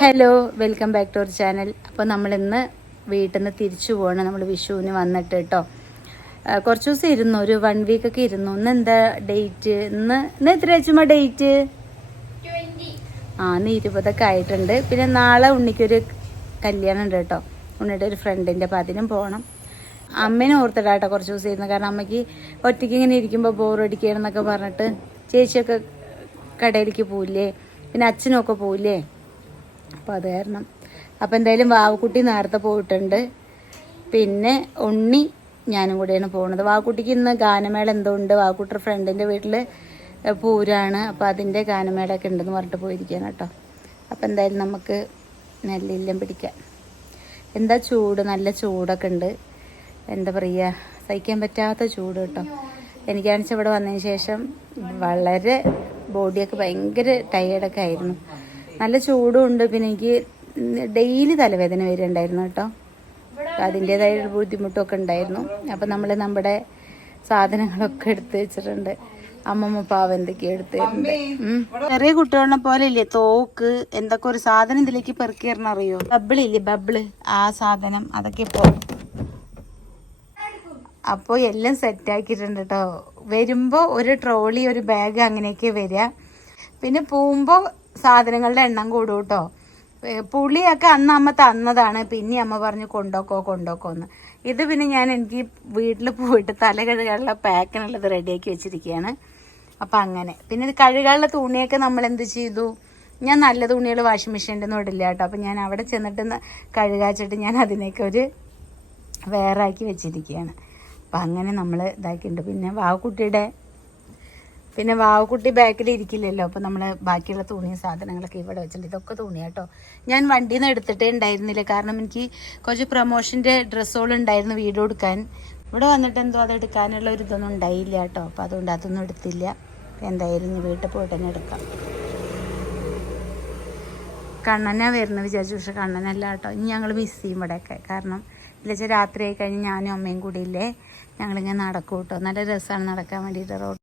Hello, welcome back to our channel. അപ്പോൾ നമ്മളിന്ന് വീട്ടിൽ നിന്ന് തിരിച്ചു പോകണം. നമ്മൾ വിഷുവിന് വന്നിട്ട് കേട്ടോ. കുറച്ച് ദിവസം ഇരുന്നു, ഒരു 1 വീക്കൊക്കെ ഇരുന്നു. ഇന്ന് എന്താ ഡേറ്റ്? ഇന്ന് എത്ര വെച്ചുമ്പോ ഡേറ്റ്? ഇന്ന് 20 ആയിട്ടുണ്ട്. പിന്നെ നാളെ ഉണ്ണിക്കൊരു കല്യാണം ഉണ്ട് കേട്ടോ, ഉണ്ണിയുടെ ഒരു ഫ്രണ്ടിൻ്റെ. അപ്പോൾ അതിനും പോകണം. അമ്മേനെ ഓർത്തിട്ടാട്ടോ കുറച്ച് ദിവസം ഇരുന്നു. കാരണം അമ്മയ്ക്ക് ഒറ്റയ്ക്ക് ഇങ്ങനെ ഇരിക്കുമ്പോൾ ബോറടിക്കുകയെന്നൊക്കെ പറഞ്ഞിട്ട് ചേച്ചിയൊക്കെ കടയിലേക്ക് പോവില്ലേ, പിന്നെ അച്ഛനൊക്കെ പോവില്ലേ. അപ്പോൾ അത് കാരണം അപ്പോൾ എന്തായാലും വാവക്കുട്ടി നേരത്തെ പോയിട്ടുണ്ട്. പിന്നെ ഉണ്ണി ഞാനും കൂടെയാണ് പോകുന്നത്. വാവക്കുട്ടിക്ക് ഇന്ന് ഗാനമേള എന്തോ ഉണ്ട്. വാവക്കുട്ടിയുടെ ഫ്രണ്ടിൻ്റെ വീട്ടിൽ പൂരാണ്. അപ്പോൾ അതിൻ്റെ ഗാനമേളയൊക്കെ ഉണ്ടെന്ന് പറഞ്ഞിട്ട് പോയിരിക്കുകയാണ് കേട്ടോ. അപ്പോൾ എന്തായാലും നമുക്ക് നെല്ലില്ലം പിടിക്കാം. എന്താ ചൂട്, നല്ല ചൂടൊക്കെ ഉണ്ട്. എന്താ പറയുക, സഹിക്കാൻ പറ്റാത്ത ചൂട് കേട്ടോ. എനിക്കാണെന്ന് വെച്ചാൽ ഇവിടെ വന്നതിന് ശേഷം വളരെ ബോഡിയൊക്കെ ഭയങ്കര ടയേർഡൊക്കെ ആയിരുന്നു. നല്ല ചൂടും ഉണ്ട്. പിന്നെ എനിക്ക് ഡെയിലി തലവേദന വരുന്നുണ്ടായിരുന്നു കേട്ടോ. അതിൻ്റേതായ ബുദ്ധിമുട്ടൊക്കെ ഉണ്ടായിരുന്നു. അപ്പം നമ്മൾ നമ്മുടെ സാധനങ്ങളൊക്കെ എടുത്ത് വെച്ചിട്ടുണ്ട്. അമ്മമ്മ പാവ എന്തൊക്കെയോ എടുത്തിട്ടുണ്ട്. ചെറിയ കുട്ടികളെ പോലെ ഇല്ലേ തോക്ക്, എന്തൊക്കെ ഒരു സാധനം ഇതിലേക്ക് പെറുക്കിയറിന് അറിയോ? ബബിളില്ലേ, ബബിള്, ആ സാധനം അതൊക്കെ ഇപ്പോൾ അപ്പോൾ എല്ലാം സെറ്റാക്കിയിട്ടുണ്ട് കേട്ടോ. വരുമ്പോൾ ഒരു ട്രോളി, ഒരു ബാഗ് അങ്ങനെയൊക്കെ വരിക. പിന്നെ പോകുമ്പോൾ സാധനങ്ങളുടെ എണ്ണം കൂടും കേട്ടോ. പുളിയൊക്കെ അന്ന് അമ്മ തന്നതാണ്. പിന്നെ അമ്മ പറഞ്ഞു കൊണ്ടോക്കോന്ന്. ഇത് പിന്നെ എനിക്ക് വീട്ടിൽ പോയിട്ട് തല കഴുകാനുള്ള പാക്കിനുള്ളത് റെഡിയാക്കി വെച്ചിരിക്കുകയാണ്. അപ്പം അങ്ങനെ. പിന്നെ ഇത് കഴുകാനുള്ള തുണിയൊക്കെ നമ്മൾ എന്ത് ചെയ്തു, ഞാൻ നല്ല തുണികൾ വാഷിംഗ് മെഷീൻ്റെ ഒന്നും ഇടില്ല കേട്ടോ. അപ്പം ഞാൻ അവിടെ ചെന്നിട്ട് കഴുകാച്ചിട്ട് ഞാൻ അതിനൊക്കെ ഒരു വേറെ ആക്കി വെച്ചിരിക്കുകയാണ്. അപ്പം അങ്ങനെ നമ്മൾ ഇതാക്കിയിട്ടുണ്ട്. പിന്നെ വാവക്കുട്ടി ബാക്കിൽ ഇരിക്കില്ലല്ലോ. അപ്പോൾ നമ്മൾ ബാക്കിയുള്ള തുണിയും സാധനങ്ങളൊക്കെ ഇവിടെ വെച്ചിട്ടുണ്ട്. ഇതൊക്കെ തുണിയാണ് കേട്ടോ. ഞാൻ വണ്ടിയിൽ നിന്ന് എടുത്തിട്ടേ ഉണ്ടായിരുന്നില്ല. കാരണം എനിക്ക് കുറച്ച് പ്രൊമോഷൻ്റെ ഡ്രസ്സുകൾ ഉണ്ടായിരുന്നു വീഡിയോ എടുക്കാൻ. ഇവിടെ വന്നിട്ട് എന്തോ അത് എടുക്കാനുള്ള ഒരു ഇതൊന്നും ഉണ്ടായില്ല കേട്ടോ. അപ്പോൾ അതുകൊണ്ട് അതൊന്നും എടുത്തില്ല. എന്തായാലും വീട്ടിൽ പോയിട്ട് തന്നെ എടുക്കാം. കണ്ണനാ വരുന്നത് വിചാരിച്ചു, പക്ഷെ കണ്ണനല്ല കേട്ടോ. ഇനി ഞങ്ങൾ മിസ് ചെയ്യും ഇവിടെയൊക്കെ. കാരണം ഇല്ലെങ്കിൽ രാത്രി ആയി കഴിഞ്ഞ് ഞാനും അമ്മയും കൂടി ഇല്ലേ ഞങ്ങളിങ്ങനെ നടക്കും കേട്ടോ. നല്ല രസമാണ് നടക്കാൻ വേണ്ടിയിട്ട്. റോഡ്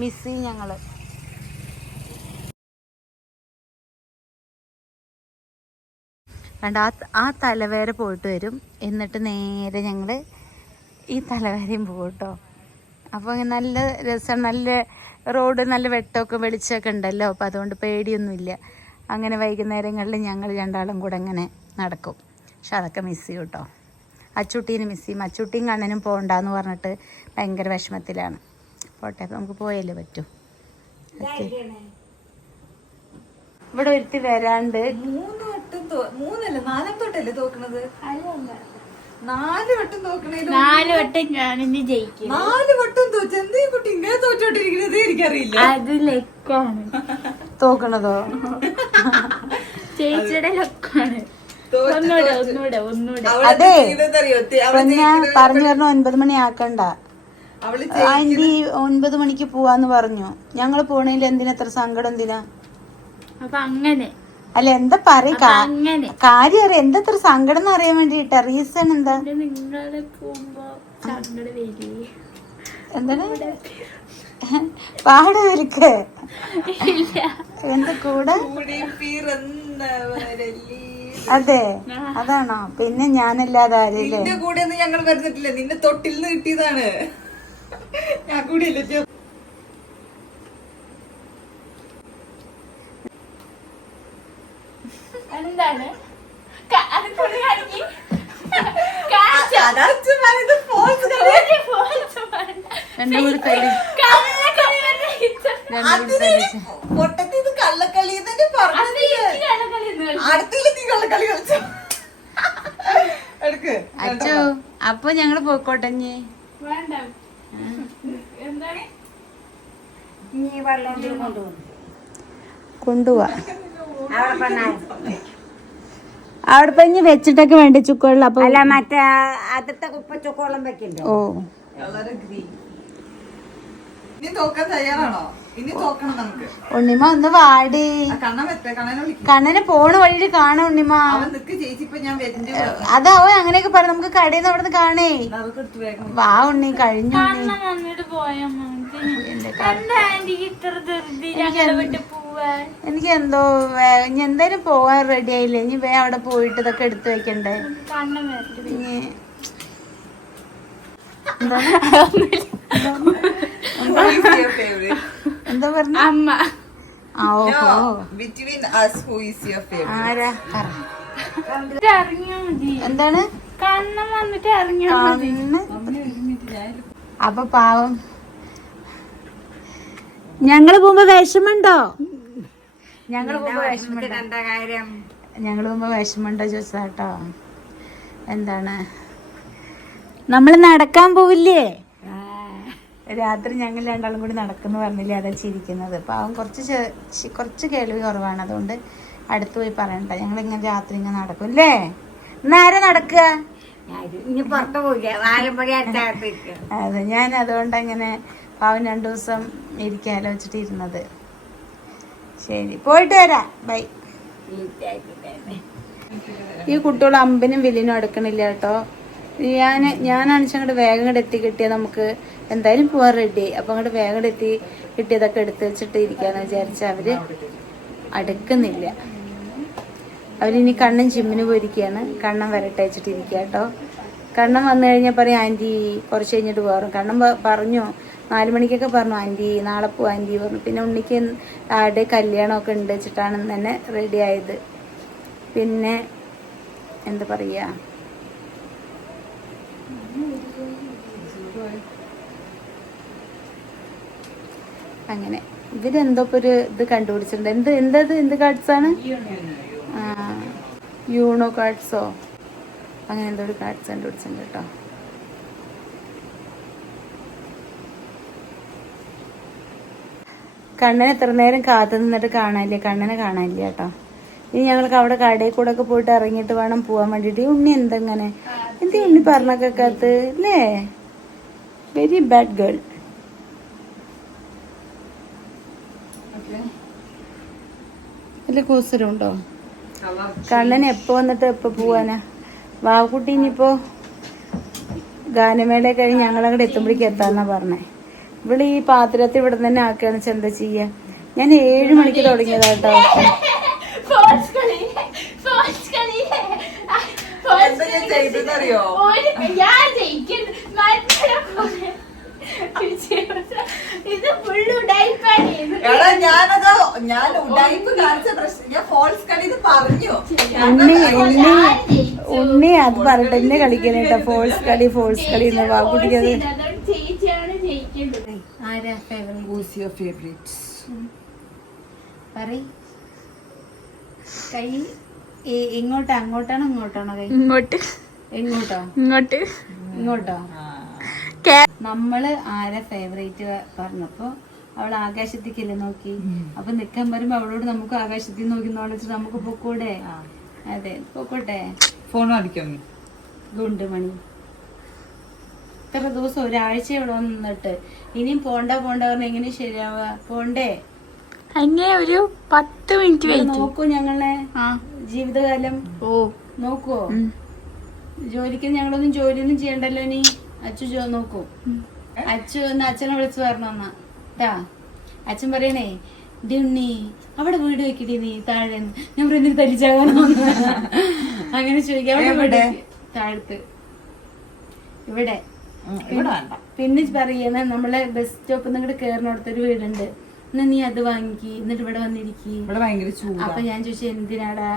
മിസ് ചെയ്യും ഞങ്ങൾ. കണ്ട ആ തലവേര പോയിട്ട് വരും. എന്നിട്ട് നേരെ ഞങ്ങൾ ഈ തലവേരയും പോകും കേട്ടോ. അപ്പോൾ നല്ല രസമാണ്. നല്ല റോഡ്, നല്ല വെട്ടമൊക്കെ വെളിച്ചമൊക്കെ ഉണ്ടല്ലോ. അപ്പോൾ അതുകൊണ്ട് പേടിയൊന്നുമില്ല. അങ്ങനെ വൈകുന്നേരങ്ങളിൽ ഞങ്ങൾ രണ്ടാളും കൂടെ ഇങ്ങനെ നടക്കും. പക്ഷെ അതൊക്കെ മിസ് ചെയ്യും കേട്ടോ. അച്ചുട്ടീനെ മിസ് ചെയ്യും. അച്ചുട്ടിയും കണ്ണനും പോകണ്ടെന്ന് പറഞ്ഞിട്ട് ഭയങ്കര വിഷമത്തിലാണ്. പോട്ടെ, അപ്പം നമുക്ക് പോയല്ലേ പറ്റൂ. ഓക്കെ, ഇവിടെ ഒരുത്തി വരാണ്ട് 4 തൊട്ടല്ലേ തോക്കണത്? 4 വട്ടം തോക്കണേ. 4 വട്ടം ഞാനിന്ന് ജയിക്കും. 4 വട്ടം തോറ്റ എന്തേ കുട്ടി ഇങ്ങനെ തോറ്റോണ്ടിരിക്കുന്നത്? എനിക്കറിയില്ല. അത് ലക്കാണ്. തോക്കണതോ ചേച്ചിയുടെ ലക്കാണ്. ഒന്നൂടെ അതെ പറഞ്ഞു 9 മണി ആക്കണ്ട. ആന്റി 9 മണിക്ക് പോവാന്ന് പറഞ്ഞു. ഞങ്ങള് പോണേൽ എന്തിനെത്ര സങ്കടം, എന്തിനാ? അപ്പൊ അങ്ങനെ അല്ല, എന്താ പറയാ കാര്യം അറിയാം. എന്തത്ര സങ്കടം എന്ന് അറിയാൻ വേണ്ടിട്ടാ. റീസൺ എന്താ? എന്താണ് പാടവർക്ക് എന്താ കൂടെ? അതെ, അതാണോ? പിന്നെ ഞാനല്ലാതെ ആരില്ലേ? നിന്റെ കൂടെ ഒന്നും ഞങ്ങൾ വരുന്നിട്ടില്ല. നിന്നെ തൊട്ടിൽ നിന്ന് കിട്ടിയതാണ്. ഞാൻ കൂടെ ഇല്ല. എന്താണ് പൊട്ടത്തിന്ന് കള്ളക്കളി തന്നെ പറഞ്ഞു. അടുത്തില്ല നീ കള്ളക്കളി കളിച്ചോ. എടുക്ക് അച്ചോ. അപ്പൊ ഞങ്ങള് പോയിക്കോട്ടെ. കൊണ്ടുപോവാ അവിടെ പഞ്ഞ് വെച്ചിട്ടൊക്കെ വേണ്ട ചുക്കുവെള്ളം. അപ്പൊ അല്ല, മറ്റേ ആദ്യത്തെ കുപ്പ ചുക്കുവെള്ളം വെക്കണ്ടോ? ഓ, ഇനി തോക്കാൻ തയ്യാറാണോ? ഇനി തോക്കണം നമുക്ക്. ഉണ്ണിമ ഒന്ന് വാടി. കണ്ണനെ പോണ വഴിയിൽ കാണാം ഉണ്ണിമ. അതാവോ അങ്ങനെയൊക്കെ പറ. നമുക്ക് കടയിൽ നിന്ന് അവിടെ നിന്ന് കാണേ. വാ ഉണ്ണി, കഴിഞ്ഞു. എനിക്ക് എന്തോ ഇനി എന്തായാലും പോവാൻ റെഡി ആയില്ലേ, ഇനി വേ അവിടെ പോയിട്ട് ഇതൊക്കെ എടുത്തു വെക്കണ്ടേ. ഇനി എന്താ പറഞ്ഞ അമ്മ ഓഹോ Between us, who is your favorite? ആരാ ഇറങ്ങിയാ മതി. എന്താണ് കണ്ണം വന്നിട്ട് ഇറങ്ങിയാ മതി. അപ്പൊ പാവം ഞങ്ങള് പോകുമ്പോ വിഷമുണ്ടോ? ഞങ്ങള് പോകുമ്പോ വിഷമുണ്ടോ ചോദിച്ചാട്ടോ. എന്താണ് നമ്മള് നടക്കാൻ പോവില്ലേ രാത്രി? ഞങ്ങൾ രണ്ടാളും കൂടി നടക്കുന്നു പറഞ്ഞില്ലേ, അതാ ചിരിക്കുന്നത്. പാവം കുറച്ച് കേൾവി കുറവാണ്, അതുകൊണ്ട് അടുത്ത് പോയി പറയണ്ട. ഞങ്ങൾ ഇങ്ങനെ രാത്രി ഇങ്ങനെ നടക്കും അല്ലേ? ഇന്നാരാ നടക്കുക? അതെ, ഞാൻ അതുകൊണ്ട് അങ്ങനെ പാവം 2 ദിവസം ഇരിക്കാലോ വെച്ചിട്ട് ഇരുന്നത്. ശരി, പോയിട്ട് വരാം, ബൈ. ഈ കുട്ടികൾ അമ്പിനും വില്ലിനും അടുക്കണില്ല കേട്ടോ. ഞാനാണെച്ചാൽ അങ്ങോട്ട് വേഗം ഇങ്ങോട്ട് എത്തി കിട്ടിയാൽ നമുക്ക് എന്തായാലും പോവാൻ റെഡി. അപ്പം അങ്ങോട്ട് വേഗം ഇങ്ങോട്ട് എത്തി കിട്ടിയതൊക്കെ എടുത്ത് വെച്ചിട്ട് ഇരിക്കാന്ന് വിചാരിച്ച അവര് അടുക്കുന്നില്ല. അവരിനി കണ്ണൻ ജിമ്മിന് പോയിരിക്കുകയാണ്. കണ്ണൻ വരട്ടെ വെച്ചിട്ട് ഇരിക്കുക കേട്ടോ. കണ്ണൻ വന്നു കഴിഞ്ഞാൽ പറയും ആൻറ്റി കുറച്ച് കഴിഞ്ഞിട്ട് പോകാറും. കണ്ണൻ പറഞ്ഞു 4 മണിക്കൊക്കെ പറഞ്ഞു ആൻറ്റി നാളെ പോവാം ആൻറ്റി പറഞ്ഞു. പിന്നെ ഉണ്ണിക്ക് ആടെ കല്യാണമൊക്കെ ഉണ്ട് വെച്ചിട്ടാണ് തന്നെ റെഡി ആയത്. പിന്നെ എന്താ പറയുക, അങ്ങനെ ഇവരെന്തോ ഒരു ഇത് കണ്ടുപിടിച്ചിട്ടുണ്ട്. എന്ത് കാർഡ്സാണ്? യൂണോ കാർഡ്സോ അങ്ങനെ എന്തോ ഒരു കാർഡ്സ് കണ്ടുപിടിച്ചിട്ടുണ്ട് കേട്ടോ. കണ്ണനെ എത്ര നേരം കാത്തു നിന്നിട്ട് കാണാനില്ല, കണ്ണനെ കാണാനില്ല കേട്ടോ. ഇനി ഞങ്ങൾക്ക് അവിടെ കടയിൽ കൂടെ ഒക്കെ പോയിട്ട് ഇറങ്ങിയിട്ട് വേണം പോവാൻ വേണ്ടിയിട്ട്. ഉണ്ണി എന്തെങ്ങനെ ഉണ്ണി പറഞ്ഞൊക്കെ അല്ലേ? Very bad girl. അല്ല കൂസരുണ്ടോ? കണ്ണൻ എപ്പോ വന്നിട്ട് എപ്പോ പോവാനാ? വാവുകുട്ടി ഇനിയിപ്പോ ഗാനമേള കഴിഞ്ഞ് ഞങ്ങളങ്ങോട്ട് എത്തുമ്പോഴേക്ക് എത്താന്നാ പറഞ്ഞേ. ഇവിടെ ഈ പാത്രത്തിൽ ഇവിടെ തന്നെ ആക്കുകയാണെന്ന് വെച്ചാൽ എന്താ ചെയ്യാ? ഞാൻ 7 മണിക്ക് തുടങ്ങിയതാട്ടോ. ഉണ്ണി അത് പറഞ്ഞിട്ട് എന്നെ കളിക്കാനേട്ടാ. ഫോൾസ് കളി എന്ന് വാക്കുട്ടിക്കത്. ആരാ ഫേവറേറ്റ്? പറയ്. കൈ അങ്ങോട്ടാണോ ഇങ്ങോട്ടാണോ? കൈ ഇങ്ങോട്ടോ? നമ്മള് ആരാ ഫേവറേറ്റ് പറഞ്ഞപ്പോ അവൾ ആകാശത്തേക്കല്ലേ നോക്കി. അപ്പൊ നിക്കാൻ പറയുമ്പോ അവളോട് നമുക്ക് ആകാശത്തിൽ നോക്കി വെച്ചിട്ട് നമുക്ക് പൊക്കൂടെ? അതെ, പൊക്കോട്ടെ. ഫോൺ അടിക്കാം. ഗുണ്ടുമണി ഇത്ര ദിവസം ഒരാഴ്ച ഇവിടെ നിന്നിട്ട് ഇനിയും പോണ്ട പറഞ്ഞ എങ്ങനെ ശരിയാവുക? പോണ്ടേ? അങ്ങനെ ഒരു 10 മിനിറ്റ് നോക്കൂ ഞങ്ങളെ ജീവിതകാലം. നോക്കുവോ? ജോലിക്ക് ഞങ്ങളൊന്നും ജോലിയൊന്നും ചെയ്യണ്ടല്ലോ. നീ അച്ചു നോക്കൂ. അച്ചു ഒന്ന് അച്ഛനെ വിളിച്ചു പറഞ്ഞ ട്ടാ. അച്ഛൻ പറയണേ ഉണ്ണി അവിടെ വീട് വെക്കടി നീ താഴെ. ഞാൻ പറയുന്നത് തല്ലിച്ചാകാനോ അങ്ങനെ ചോദിക്കാം. അവിടെ വീട് താഴത്ത് ഇവിടെ. പിന്നെ പറയണ നമ്മളെ ബസ് സ്റ്റോപ്പിൽ നിന്ന് ഇങ്ങോട്ട് കയറിനടുത്തൊരു വീടുണ്ട്. എന്നാ നീ അത് വാങ്ങിക്കി, എന്നിട്ട് ഇവിടെ വന്നിരിക്കി. അപ്പൊ ഞാൻ ചോദിച്ചു എന്തിനാടാ?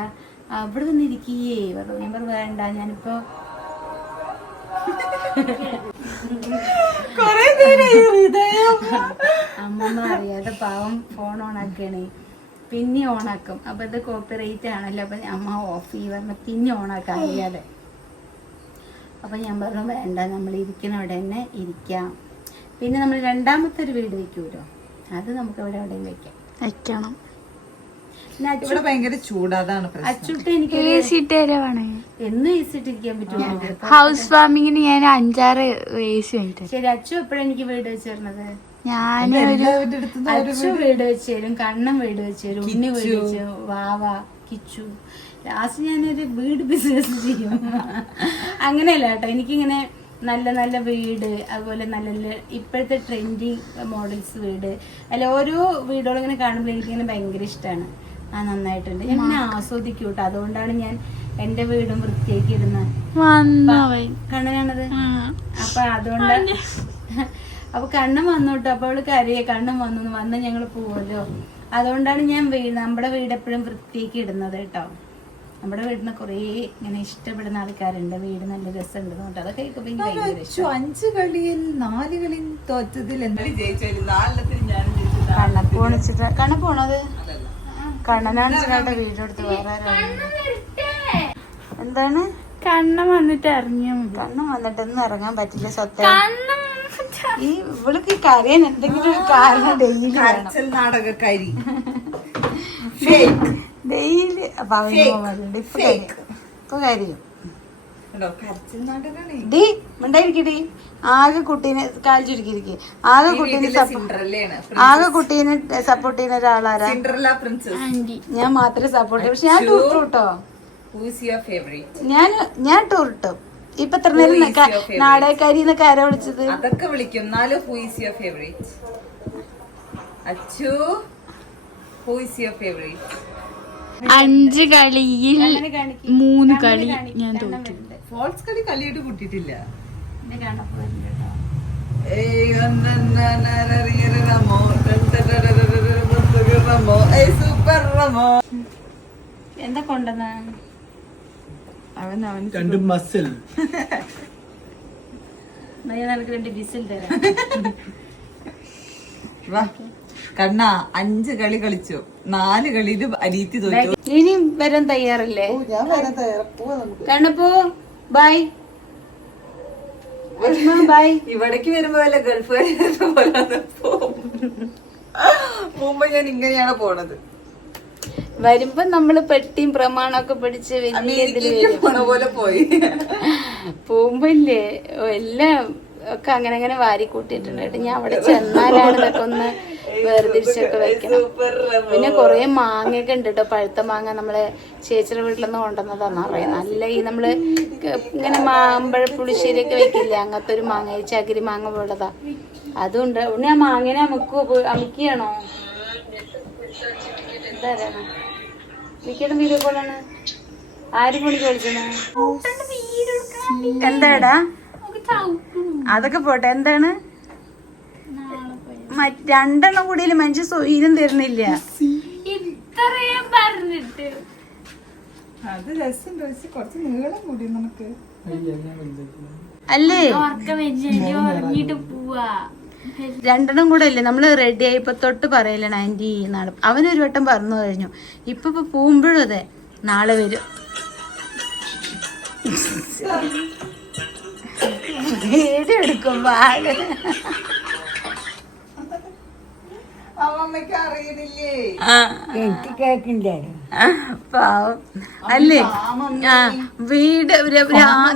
അവിടെ വന്നിരിക്കേ പറഞ്ഞു. ഞാൻ പറഞ്ഞു വേണ്ട, ഞാനിപ്പോ അമ്മ അറിയാതെ പാവം ഫോൺ ഓണാക്കണേ. പിന്നെ ഓണാക്കും. അപ്പൊ ഇത് കോപ്പിറൈറ്റ് ആണല്ലോ. അപ്പൊ അമ്മ ഓഫ് ചെയ്യ പറഞ്ഞ പിന്നെ ഓണാക്കാൻ അറിയാതെ. അപ്പൊ ഞാൻ പറഞ്ഞു വേണ്ട, നമ്മൾ ഇരിക്കുന്ന അവിടെ തന്നെ ഇരിക്കാം. പിന്നെ നമ്മൾ 2ാമത്തെ ഒരു വീട് വെക്കൂലോ, അത് നമുക്ക് അവിടെ എവിടെയും വെക്കണം. ഭയങ്കര ചൂടാതാണ്. അച്ചുട്ട് എനിക്ക് എന്നും AC ഇട്ടിരിക്കാൻ പറ്റുമോ? ഹൗസ് വാമിങ്ങിന് ഞാൻ 5-6 AC വാങ്ങിട്ട്. ശരി, അച്ചു എപ്പോഴും എനിക്ക് വീട് വെച്ച് തരുന്നത്? ഞാൻ അച്ചു വീട് വെച്ച് തരും, കണ്ണൻ വീട് വെച്ച് തരും, ഉണ്ണി വീട് വെച്ച്, വാവ, കിച്ചു. ലാസ്റ്റ് ഞാനൊരു വീട് ബിസിനസ് ചെയ്യും. അങ്ങനെയല്ല കേട്ടോ, എനിക്കിങ്ങനെ നല്ല നല്ല വീട്, അതുപോലെ നല്ല നല്ല ഇപ്പോഴത്തെ ട്രെൻഡിങ് മോഡൽസ് വീട്, അല്ല ഓരോ വീടുകളും ഇങ്ങനെ കാണുമ്പോൾ എനിക്കിങ്ങനെ ഭയങ്കര ഇഷ്ടമാണ്. ആ നന്നായിട്ടുണ്ട്, ഞാൻ ഇങ്ങനെ ആസ്വദിക്കും കേട്ടോ. അതുകൊണ്ടാണ് ഞാൻ എന്റെ വീടും വൃത്തിയാക്കി ഇടുന്നത്. കണ്ണനാണത്. അപ്പൊ അതുകൊണ്ട് അപ്പൊ കണ്ണൻ വന്നു കേട്ടോ. അപ്പൊ അവള് കരയെ കണ്ണൻ വന്ന് ഞങ്ങൾ പോവല്ലോ. അതുകൊണ്ടാണ് ഞാൻ നമ്മുടെ വീട് എപ്പോഴും വൃത്തിയാക്കി ഇടുന്നത് കേട്ടോ. നമ്മുടെ വീടിന് കുറേ ഇങ്ങനെ ഇഷ്ടപ്പെടുന്ന ആൾക്കാരുണ്ട്, വീട് നല്ല രസമുണ്ട് കേട്ടോ. അതൊക്കെ കേൾക്കുമ്പോ എനിക്ക് ഭയങ്കര ഇഷ്ടം. 5 കളിയിൽ 4 കളി തോറ്റതിൽ എന്തായാലും ജയിച്ചാലും 4 ഞാൻ കണ്ണപ്പോണത് കണ്ണനാണ് ചേട്ടാ വീടെടുത്ത് വേറെ എന്താണ് കണ്ണം വന്നിട്ട് ഇറങ്ങിയാ മതി. കണ്ണം വന്നിട്ടൊന്നും ഇറങ്ങാൻ പറ്റില്ല. സ്വത്തം ഈ ഇവൾക്ക് കരയാൻ എന്തെങ്കിലും ഒരു കാരണം ഡെയിലി വേണം. നാടകക്കാരി ഡെയിലി അപ്പൊ അവനുണ്ട്. ഇപ്പൊ കരയും. ഡി മിണ്ടായിരിക്കടി. ആകെ കുട്ടീനെ കാൽ ചുരുക്കിയിരിക്കെ. ആകെ കുട്ടീനെ സപ്പോർട്ട് ചെയ്യുന്ന ഒരാളാരാ? ഞാൻ മാത്രമേ സപ്പോർട്ട് ചെയ്യും. പക്ഷെ ഞാൻ ടൂർ കേട്ടോ. ഞാൻ ടൂർ ഇട്ടു. ഇപ്പൊ എത്ര നേരം നാടകക്കാരി എന്നൊക്കെ ആരാ വിളിച്ചത്? അതൊക്കെ വിളിക്കും. 5 കളിയിൽ 3 കളി ഞാൻ തോറ്റു. ഫോൾസ് കളി കളിയിട്ട് കൂട്ടിയിട്ടില്ല. എന്താ കൊണ്ടുവന്ന രണ്ട് മസിൽ നിനക്ക് 2 വിസിൽ തരാം. കണ്ണ 5 കളി കളിച്ചു, 4 കളിയിൽ അനീത്തി തോറ്റു. ഇനി വരാൻ തയ്യാറല്ലേ? കണ്ണപ്പോ ബൈ ബൈ. ഇവിടേക്ക് വരുമ്പോ വല്ല ഗൾഫ് പോകുമ്പോ ഞാൻ ഇങ്ങനെയാണ് പോണത്. വരുമ്പോ നമ്മള് പെട്ടിയും പ്രമാണമൊക്കെ പിടിച്ച് വലിയ ഇതില് പോണ പോലെ പോയി. പോകുമ്പോ ഇല്ലേ എല്ലാം ഒക്കെ അങ്ങനെ അങ്ങനെ വാരി കൂട്ടിയിട്ടുണ്ട് കേട്ടോ. ഞാൻ അവിടെ ചെന്നാലാണ് ഇതൊക്കെ ഒന്ന് വേർതിരിച്ചൊക്കെ വെക്കണം. പിന്നെ കൊറേ മാങ്ങയൊക്കെ ഉണ്ട് കേട്ടോ. പഴുത്ത മാങ്ങ നമ്മളെ ചേച്ചിയുടെ വീട്ടിൽ നിന്ന് കൊണ്ടുവന്നതാന്ന് പറയാം. നല്ല ഈ നമ്മള് ഇങ്ങനെ മാമ്പഴ പുളിശ്ശേരിയൊക്കെ വെക്കില്ലേ, അങ്ങനത്തെ ഒരു മാങ്ങ, ചകിരി മാങ്ങ പോലതാ. അതുണ്ട്. ഉടനെ ആ മാങ്ങനെ അമുക്കിയാണോ? എന്താരാണ് മിക്കതും വീഡിയോ കോളാണ്. ആരും കൊണ്ട് ചോദിച്ചത് എന്താടാ? അതൊക്കെ പോട്ടെ. എന്താണ് 2 കൂടിയില് മനുഷ്യ സ്വൈര്യം തരുന്നില്ല. അത് രസം കുറച്ച് നീളം കൂടി നമുക്ക് അല്ലേ? ഉറങ്ങിട്ട് പോവാ. 2 കൂടെ അല്ലേ നമ്മള് റെഡി ആയി. ഇപ്പൊ തൊട്ട് പറയലാണ് ആന്റി നാളെ. അവനൊരു വട്ടം പറഞ്ഞു കഴിഞ്ഞു. ഇപ്പൊ പോകുമ്പോഴും അതെ, നാളെ വരും. എടുക്കുമ്പോ ആള് എനിക്ക് കേക്കില്ല. പാവം അല്ലേ? ആ വീട്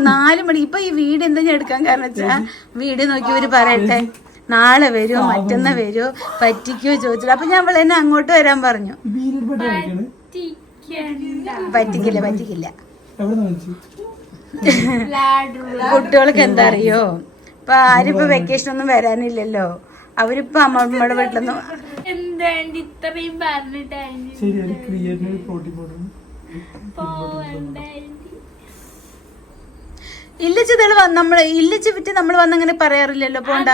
4 മണി. ഇപ്പൊ ഈ വീട് എന്താ ഞാൻ എടുക്കാൻ കാരണം വെച്ചാ, വീട് നോക്കിയവര് പറയട്ടെ നാളെ വരുമോ മറ്റന്നാ വരുമോ പറ്റിക്കോ ചോദിച്ചിട്ട്. അപ്പൊ ഞാൻ അവളെ എന്നെ അങ്ങോട്ട് വരാൻ പറഞ്ഞു. പറ്റിക്കില്ല. കുട്ടികൾക്ക് എന്താ അറിയോ, ഇപ്പൊ ആരും ഇപ്പൊ വെക്കേഷൻ ഒന്നും വരാനില്ലല്ലോ. അവരിപ്പോ അമ്മമ്മയുടെ വീട്ടിലൊന്നും ഇല്ലച്ചിതള് നമ്മള് ഇല്ലച്ചി പറ്റി നമ്മള് വന്നങ്ങനെ പറയാറില്ലല്ലോ. പോണ്ടാ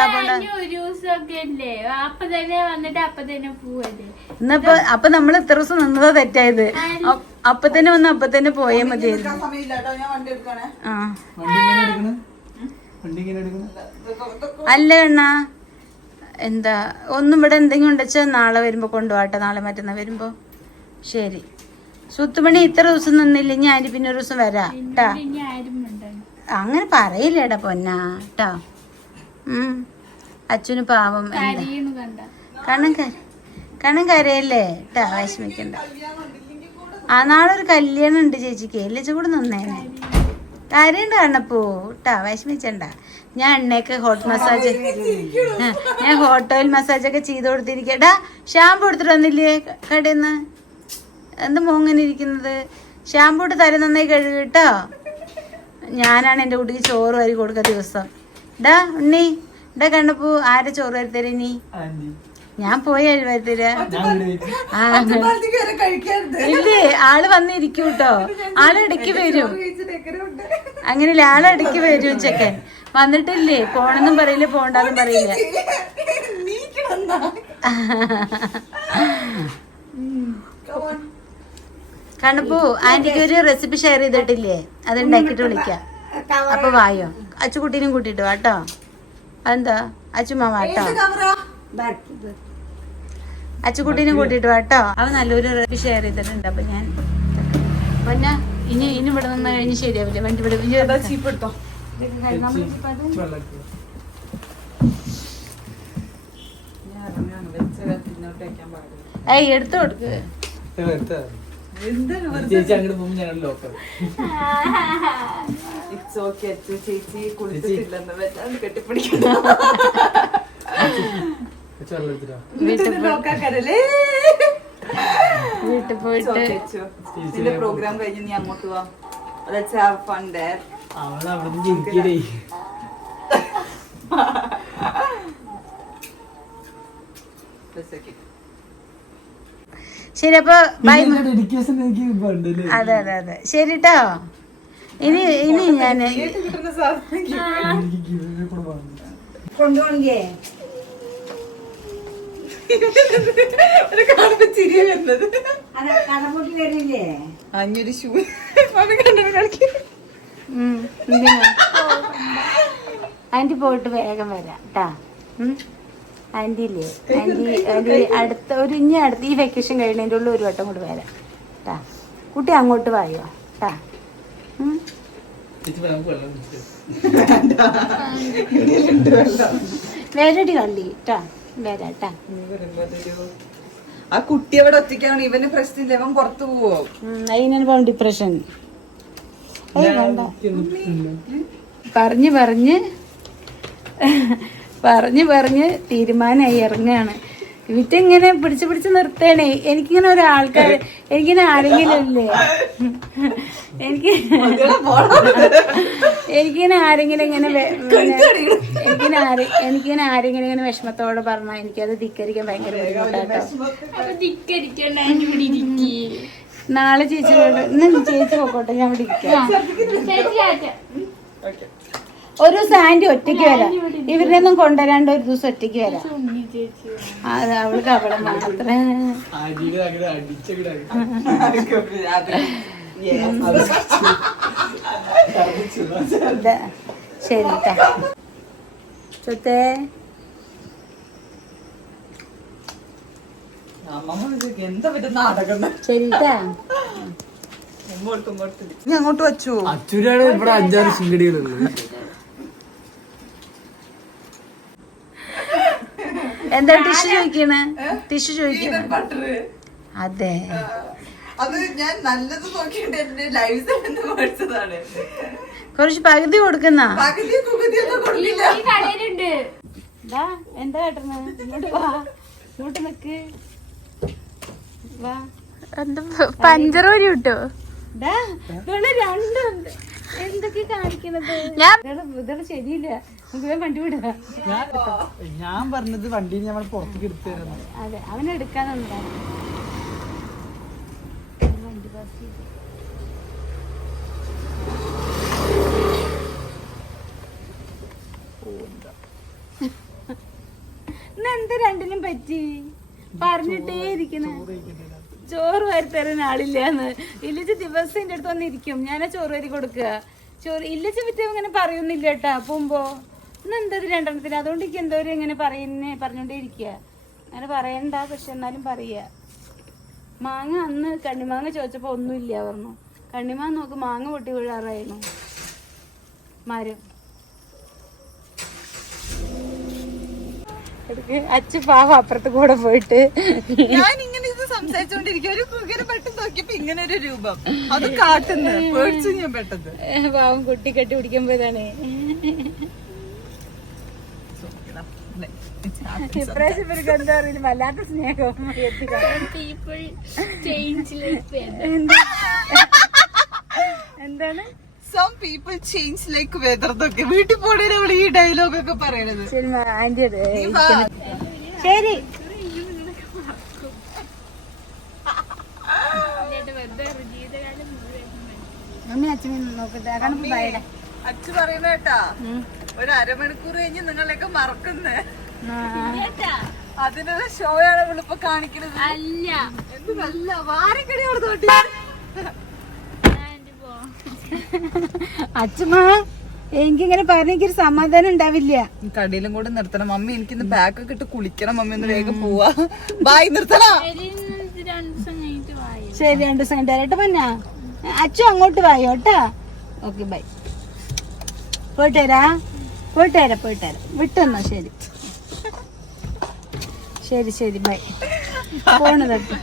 ഇന്നിപ്പോ അപ്പൊ നമ്മള് ഇത്ര ദിവസം നിന്നതാ തെറ്റായത്. അപ്പൊ തന്നെ വന്ന് അപ്പൊ തന്നെ പോയാ മതിയായിരുന്നു. അല്ല കണ്ണാ, എന്താ ഒന്നും ഇവിടെ എന്തെങ്കിലും ഉണ്ടെച്ചാ നാളെ വരുമ്പോ കൊണ്ടുപോട്ടെ. നാളെ മറ്റന്നാ വരുമ്പോ. ശരി സുത്തുമണി, ഇത്ര ദിവസം നിന്നില്ല, ഞാൻ പിന്നെ ഒരു ദിവസം വരാം ട്ടാ. അങ്ങനെ പറയില്ലേടാ പൊന്നാ ട്ടാ. അച്ഛന് പാവം കണ്ണൻ കരയല്ലേ ട്ടാ, വിഷമിക്കണ്ട. നാളെ ഒരു കല്യാണം ഉണ്ട് ചേച്ചിക്ക്. എല്ലിച്ച കൂടെ നിന്നേനെ. കരയുണ്ട് കണ്ണപ്പോ ട്ടാ, വിഷമിച്ചണ്ട. ഞാൻ എണ്ണയൊക്കെ ഹോട്ട് മസാജ്, ഞാൻ ഹോട്ട് ഓയിൽ മസാജ് ഒക്കെ ചെയ്ത് കൊടുത്തിരിക്കടാ. ഷാമ്പു എടുത്തിട്ട് വന്നില്ലേ കടയിന്ന്? എന്താ മോങ്ങനെ ഇരിക്കുന്നത്? ഷാമ്പു ഇട്ട് തല നന്നായി കഴുകിട്ടോ. ഞാനാണ് എൻ്റെ കുട്ടിക്ക് ചോറ് വരി കൊടുക്കുക ദിവസം. ഡാ ഉണ്ണി ഡാ കണ്ണപ്പൂ ആരെ ചോറ് വരുത്തര നീ? ഞാൻ പോയി വരുത്തര. ഇല്ലേ ആള് വന്നിരിക്കും കേട്ടോ. ആള് ഇടയ്ക്ക് വരും. അങ്ങനെയല്ലേ, ആള് ഇടയ്ക്ക് വരും. ചെക്കൻ വന്നിട്ടില്ലേ പോണെന്നും പറയില്ല പോണ്ടെന്നും പറയില്ല. കണ്ണപ്പൂ ആന്റിക്ക് ഒരു റെസിപ്പി ഷെയർ ചെയ്തിട്ടില്ലേ, അത് ഉണ്ടാക്കിട്ട് വിളിക്കാം. അപ്പൊ വായോ, അച്ചുകുട്ടീനും കൂട്ടിട്ട് വാട്ടോ. അതെന്താ അച്ചുമാ വാട്ടോ, അച്ചുകുട്ടീനും കൂട്ടിട്ട് വാട്ടോ. അവൻ നല്ലൊരു റെസിപ്പി ഷെയർ ചെയ്തിട്ടുണ്ട്. അപ്പൊ ഞാൻ പിന്നെ ഇനി ഇവിടെ നിന്ന് കഴിഞ്ഞ് ശരിയാവില്ല. വണ്ടി ഇവിടെ ഏയ് എടുത്തു കൊടുക്ക്. ചേച്ചി കുളിച്ചിട്ടില്ലെന്ന് വെച്ചാൽ കെട്ടിപ്പിടിക്കണം. വീട്ടിൽ പോയിട്ട് പ്രോഗ്രാം കഴിഞ്ഞ് നീ അങ്ങോട്ട് പോവാ. Let's have fun there. ശരി അപ്പൊ അതെ അതെ അതെ ശരി ട്ടോ. ഇനി ഞാൻ കൊണ്ടുപോകണേ ചിരിയ വരുന്നത് കടപൊട്ടി വരില്ലേ? അഞ്ഞൊരു ഷൂ ആന്റി പോയിട്ട് വേഗം വരാം ട്ടാ. ആന്റി ഇല്ലേ, ആന്റി അടുത്ത ഈ വെക്കേഷൻ കഴിയുന്നതിൻ്റെ ഉള്ളിൽ ഒരു വട്ടം കൂടി വരാം ട്ടാ. കുട്ടി അങ്ങോട്ട് വായോ ട്ടാ. വേരടി കണ്ടി ട്ടാ, വരാട്ടാ. ആ കുട്ടി അവിടെ ഒറ്റയ്ക്കാണ്. ഇവന് പ്രശ്നമില്ല, ഇവൻ പുറത്തു പോവോ. അതിനാണ് പോകാൻ ഡിപ്രഷൻ. പറഞ്ഞ് തീരുമാനമായി ഇറങ്ങാണ്. ഇവറ്റിങ്ങനെ പിടിച്ച് നിർത്തേണേ. എനിക്കിങ്ങനെ ഒരാൾക്കാർ, എനിക്കിങ്ങനെ ആരെങ്കിലും ഇല്ലേ, എനിക്കിങ്ങനെ ആരെങ്കിലും ഇങ്ങനെ വിഷമത്തോടെ പറഞ്ഞാൽ എനിക്കത് ധിക്കരിക്കാൻ ഭയങ്കര ബുദ്ധിമുട്ടാട്ടോ. നാളെ ചേച്ചിയോട് ഇന്ന് ചേച്ചി പോക്കോട്ടെ, ഞാൻ ഇവിടെ ഇരിക്കാം. ഒരു ദിവസം ആന്റി ഒറ്റയ്ക്ക് വരാം. ഇവരിനൊന്നും കൊണ്ടുവരാണ്ട് ഒരു ദിവസം ഒറ്റയ്ക്ക് വരാം. അത് അവൾക്ക് അവളെ മാത്രമേ. ശരി ചൊത്തേ. ശരിട്ടാ, നീ അങ്ങോട്ട് വച്ചു. അച്ചൂരാണ് ഇവിടെ 5-6 ശിങ്കടികളുള്ളത്. എന്താ ടിഷ്യൂ ചോദിക്കണേ? ടിഷ്യൂ ചോദിക്കണേ? അതെ, അത് ഞാൻ നല്ലത് നോക്കിയിട്ട് എന്റെ ലൈഫ് മേടിച്ചതാണ്. കുറച്ച് പകുതി കൊടുക്കുന്ന പകുതി കുകുതിയൊന്നും കൊടുക്കില്ല. എന്താ കേട്ടണ? ഇങ്ങോട്ട് വാ, ഇങ്ങോട്ട് നിക്ക് വാ. പഞ്ചറൂരി കിട്ടോ? രണ്ടുണ്ട്. എന്തൊക്കെ കാണിക്കണത്? ഇതൊക്കെ ശരിയില്ല. നമുക്ക് വണ്ടി വിടുക. ഞാൻ പറഞ്ഞത് വണ്ടി നമ്മൾ പുറത്തേക്ക് എടുത്തു തരുന്നു. അതെ, അവനെടുക്കാന്നുള്ളതാണ്. വണ്ടി പാസ് ചെയ്തു. ഇന്നെന്ത് രണ്ടിനും പറ്റി? പറഞ്ഞിട്ടേ ഇരിക്കണേ ചോറ് വരുത്തരാൻ ആളില്ലാന്ന്. ഇല്ലിച്ച് ദിവസം എൻ്റെ അടുത്ത് വന്നിരിക്കും. ഞാനാ ചോറ് വരി കൊടുക്കുക. ഇല്ലിച്ച് പറ്റി ഇങ്ങനെ പറയുന്നില്ല കേട്ടാ പോകുമ്പോ. ഇന്നെന്തത് രണ്ടെണ്ണത്തിന്? അതുകൊണ്ട് എനിക്ക് എന്തോരം ഇങ്ങനെ പറഞ്ഞോണ്ടേ ഇരിക്കുക. അങ്ങനെ പറയണ്ട, പക്ഷെ എന്നാലും പറയുക. മാങ്ങ അന്ന് കണ്ണിമാങ്ങ ചോദിച്ചപ്പോ ഒന്നുമില്ല പറഞ്ഞു. കണ്ണിമാങ്ങ നോക്ക്, മാങ്ങ പൊട്ടി വീഴാറായിരുന്നു മരം. അച്ഛൻ പാവം അപ്പുറത്ത് കൂടെ പോയിട്ട് ഞാൻ ഇങ്ങനെ ഇത് സംസാരിച്ചോണ്ടിരിക്കും. ഒരു കുകര പെട്ടെന്ന് നോക്കിയപ്പോ ഇങ്ങനെ ഒരു രൂപം അത് കാട്ടുന്നു. പേടിച്ചു ഞാൻ പെട്ടെന്ന്. പാവം കുട്ടി കെട്ടി പിടിക്കാൻ പോയതാണ്. ഇപ്രാവശ്യം ഇവർക്ക് എന്താ അറിയില്ല, വല്ലാത്ത സ്നേഹം. People change like weather. എന്താണ്? Some people change like weather എന്നൊക്കെ വീട്ടിൽ പോണേ നമ്മൾ ഈ ഡയലോഗ് ഒക്കെ പറയണത്. ശരി ആന്റി ശരി മമ്മി അച്ഛൻ നോക്കട്ടെ അച്ഛൻ പറയുന്ന കേട്ടാ ഒരു അരമണിക്കൂർ കഴിഞ്ഞ് നിങ്ങളെയൊക്കെ മറക്കുന്നേ. അതിനൊരു ഷോയാണ് നമ്മളിപ്പോ കാണിക്കുന്നത്. അല്ല വാരക്കടി അവിടെ തോട്ടി അച്ഛമ്മ എനിക്കിങ്ങനെ പറഞ്ഞെനിക്കൊരു സമാധാനം ഉണ്ടാവില്ല. കടയിലും കൂടെ നിർത്തണം മമ്മി. എനിക്കിന്ന് ബാക്കൊക്കെ ഇട്ട് കുളിക്കണം മമ്മി. ഒന്ന് വേഗം പോവാ. ബായ് നിർത്തണം. ശരി 2 ദിവസം കഴിഞ്ഞിട്ട് പന്നാ അച്ഛൻ അങ്ങോട്ട് വായോട്ടാ. Okay bye. പോയിട്ട് വരാം വിട്ടെന്നോ. ശരി ബൈ. ഫോണ് തട്ടി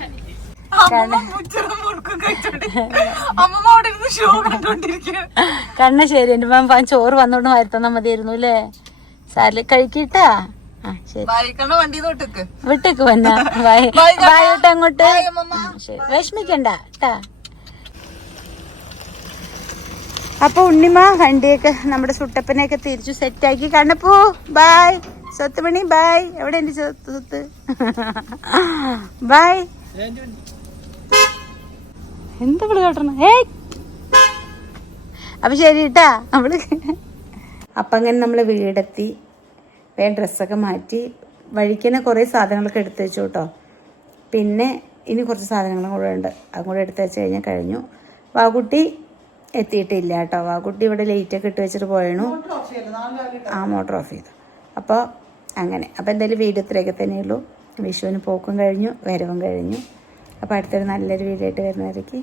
കണ്ണ ശരി. എന്റെ മാൻ ചോറ് വന്നോണ്ട് വരുത്തന്നാ മതിയായിരുന്നു അല്ലേ? സാരില് കഴിക്കിട്ടാ. ആ ശരി വിട്ടേക്ക് വന്നാ വായോട്ട് അങ്ങോട്ട്. ശരി വിഷമിക്കണ്ട ട്ടാ. അപ്പൊ ഉണ്ണിമ വണ്ടിയൊക്കെ നമ്മുടെ സുട്ടപ്പനെയൊക്കെ തിരിച്ചു സെറ്റാക്കി. കണ്ണപ്പൂ ബായ്. സ്വത്തുമണി ബായ്. എവിടെ എന്റെ സ്വത്ത് ബായ്. എന്താ വിളി കാട്ടണം? അപ്പൊ ശരി കേട്ടാ നമ്മള്. അപ്പൊ അങ്ങനെ നമ്മള് വീടെത്തി. ഡ്രസ്സൊക്കെ മാറ്റി വഴിക്കന്നെ കുറെ സാധനങ്ങളൊക്കെ എടുത്തു വെച്ചു കേട്ടോ. പിന്നെ ഇനി കുറച്ച് സാധനങ്ങളും കൂടെ ഉണ്ട്. അതും കൂടെ എടുത്തു വെച്ച് കഴിഞ്ഞാൽ കഴിഞ്ഞു. വാകുട്ടി എത്തിയിട്ടില്ല കേട്ടോ. വാകുട്ടി ഇവിടെ ലൈറ്റൊക്കെ ഇട്ട് വെച്ചിട്ട് പോയണു. ആ മോട്ടർ ഓഫ് ചെയ്തു. അപ്പോൾ അങ്ങനെ. അപ്പോൾ എന്തായാലും വീഡിയോ ഇത്രയൊക്കെ തന്നെയുള്ളൂ. വിഷുവിന് പോക്കും കഴിഞ്ഞു, വരവും കഴിഞ്ഞു. അപ്പോൾ അടുത്തൊരു നല്ലൊരു വീഡിയോ ആയിട്ട് വരുന്നവരേക്ക്